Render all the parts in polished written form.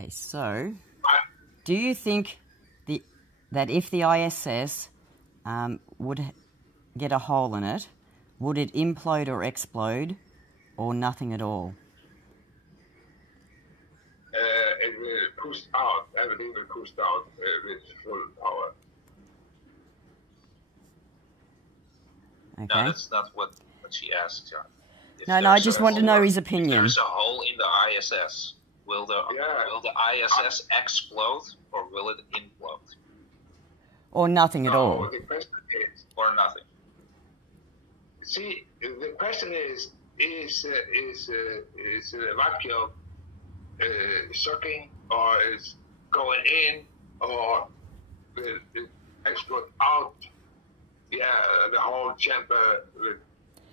Okay, so do you think that if the ISS would get a hole in it, would it implode or explode, or nothing at all? It will push out, everything will push out with full power. Okay. No, that's not what she asked, John. No, I just want to know his opinion. If there's a hole in the ISS, will the ISS explode or will it implode? Or nothing at all? The question is, or nothing. See, the question is a vacuum sucking, or is going in, or will it explode out? Yeah, the whole chamber will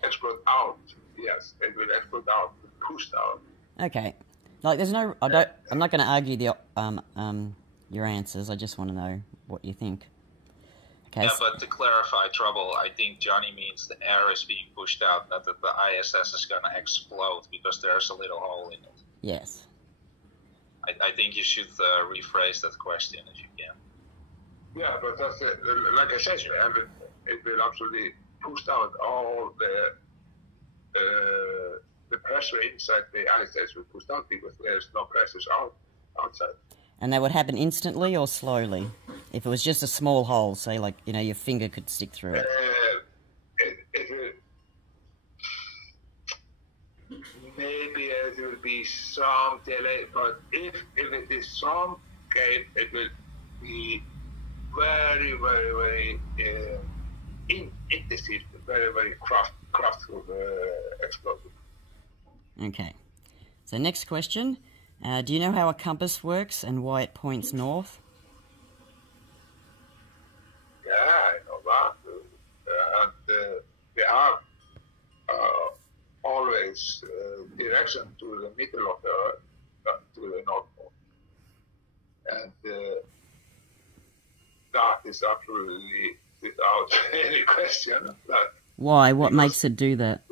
explode out. Yes, it will explode out, pushed out. Okay, like there's no. I'm not going to argue the your answers. I just want to know what you think. Okay. Yeah, but to clarify trouble, I think Johnny means the air is being pushed out, not that the ISS is going to explode because there's a little hole in it. Yes. I think you should rephrase that question if you can. Yeah, but that's like I said, it will absolutely push out all the pressure inside the ISS will push out because there's no pressure outside. And that would happen instantly or slowly? If it was just a small hole, say like, you know, your finger could stick through it. It will, maybe it will be some delay, but if it is some case, it will be very, very, very intensive, very, very craftful explosion. Okay. So next question. Do you know how a compass works and why it points north? Yeah, I know that. And they have always direction to the middle of the Earth, to the North Pole. And that is absolutely without any question. Why? What makes it do that?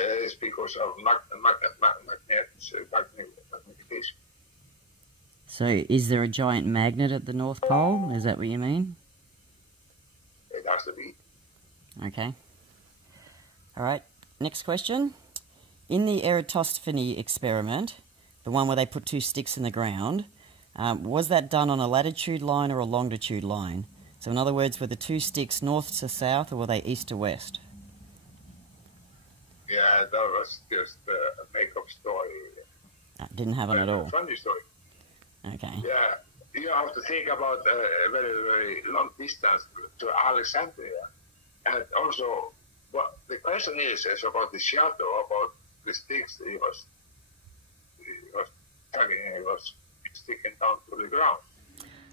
It's because of magnetism. So, is there a giant magnet at the North Pole? Is that what you mean? It has to be. Okay. Alright, next question. In the Eratosthenes experiment, the one where they put two sticks in the ground, was that done on a latitude line or a longitude line? So, in other words, were the two sticks north to south or were they east to west? Yeah, that was just a make-up story. Didn't happen at all. Funny story. Okay. Yeah, you have to think about a very, very long distance to Alexandria. And also, what the question is about the shadow, about the sticks he was tugging, he was sticking down to the ground.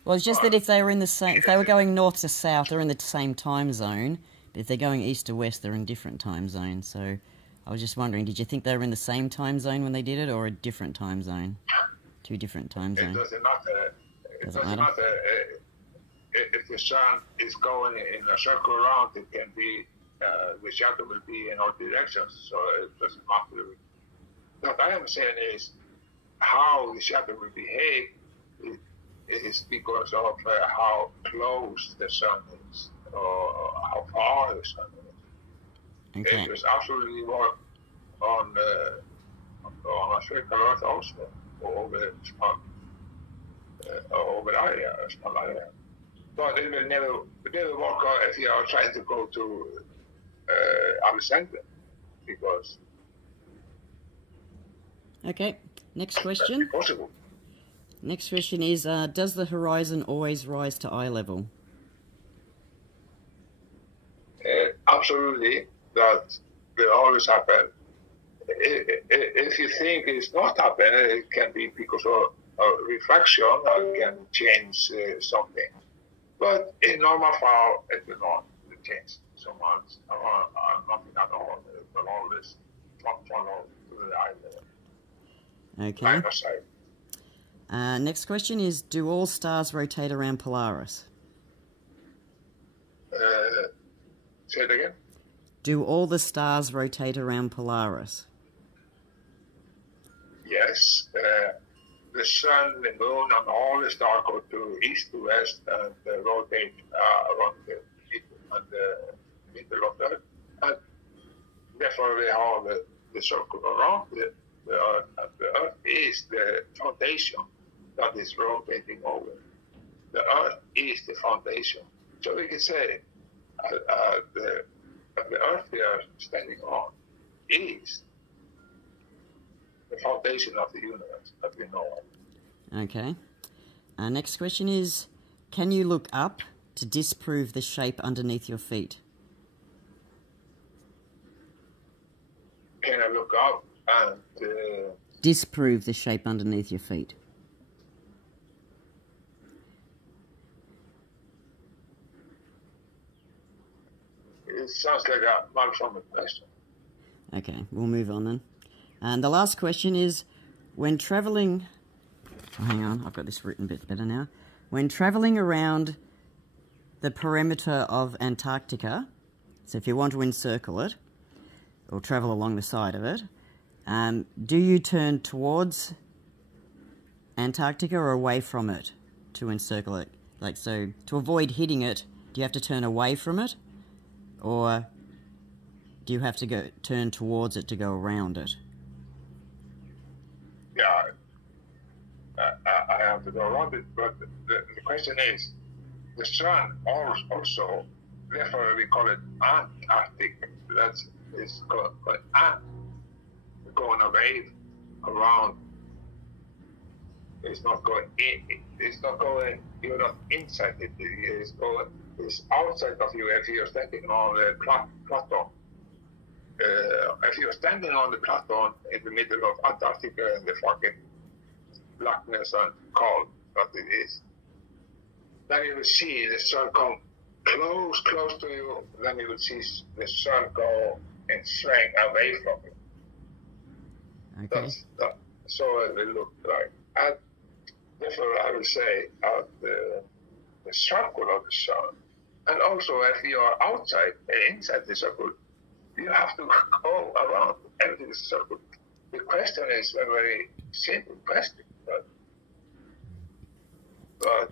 Well, it's just that if they were in the same, if they were going north to south, they're in the same time zone. But if they're going east to west, they're in different time zones. So, I was just wondering, did you think they were in the same time zone when they did it, or a different time zone? Two different time zones. It doesn't matter. It doesn't matter. If the sun is going in a circle around, it can be, the shadow will be in all directions, so it doesn't matter. What I am saying is, how the shadow will behave is because of how close the sun is, or how far the sun is. Okay. It was absolutely work on a circle Earth also, over small area. But it will never work out if you are trying to go to Alexandria, because. Okay. Next question. Possible. Next question is: does the horizon always rise to eye level? Absolutely. That will always happen. If you think it's not happening, it can be because of refraction, or it can change something. But in normal form, it will not change so much, or nothing at all. It will always follow to the eye level. Okay. Next question is: do all stars rotate around Polaris? Say it again. Do all the stars rotate around Polaris? Yes. sun, the moon, and all the stars go to east to west and rotate around the middle of the Earth. And therefore, we have the circle around the Earth, and the Earth is the foundation that is rotating over. The Earth is the foundation. So we can say the Earth we are standing on is the foundation of the universe that we know of. Okay. Next question is, can you look up to disprove the shape underneath your feet? Can I look up and disprove the shape underneath your feet? It sounds like a malformed question. Okay, we'll move on then. And the last question is, when travelling... Oh, hang on, I've got this written a bit better now. When travelling around the perimeter of Antarctica, so if you want to encircle it, or travel along the side of it, do you turn towards Antarctica or away from it to encircle it? Like, so, to avoid hitting it, do you have to turn away from it? Or do you have to turn towards it to go around it? Yeah, I have to go around it, but the question is, the sun also, therefore we call it Antarctic. That's it's going away around. It's not going in. It's not going. You're not inside it. It's outside of you if you're standing on the plateau. If you're standing on the plateau in the middle of Antarctica and the fucking blackness and cold that it is, then you will see the sun come close to you. Then you will see the sun go and swing away from you. Okay. So it will look like. And therefore, I will say the circle of the sun. And also, if you are outside and inside the circle, you have to go around every circle. The question is a very simple question, but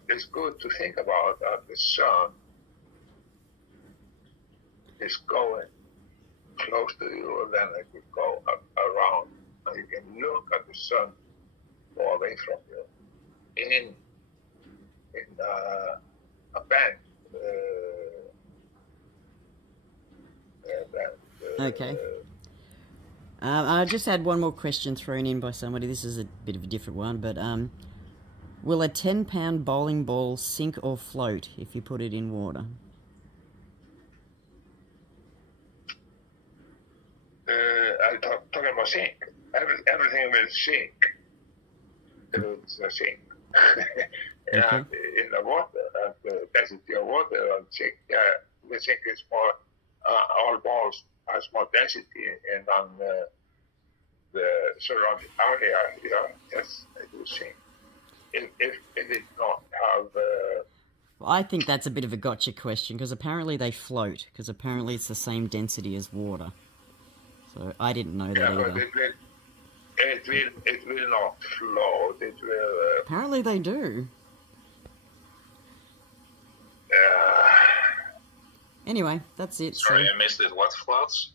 it's good to think about that the sun is going close to you, and then it will go around, and you can look at the sun go away from you in a band. Okay. I just had one more question thrown in by somebody. This is a bit of a different one, but will a 10-pound bowling ball sink or float if you put it in water? I'm talking about sink. Everything will sink. It will sink. And Okay. in the water, at the density of water, sink. The sink is more. All balls has more density, and on the surrounding area, yes, it will sink. If it did not have. Well, I think that's a bit of a gotcha question, because apparently they float, because apparently it's the same density as water. So I didn't know that either. But it will not float. It will. Apparently they do. Anyway, that's it. Sorry, I missed it. What floats?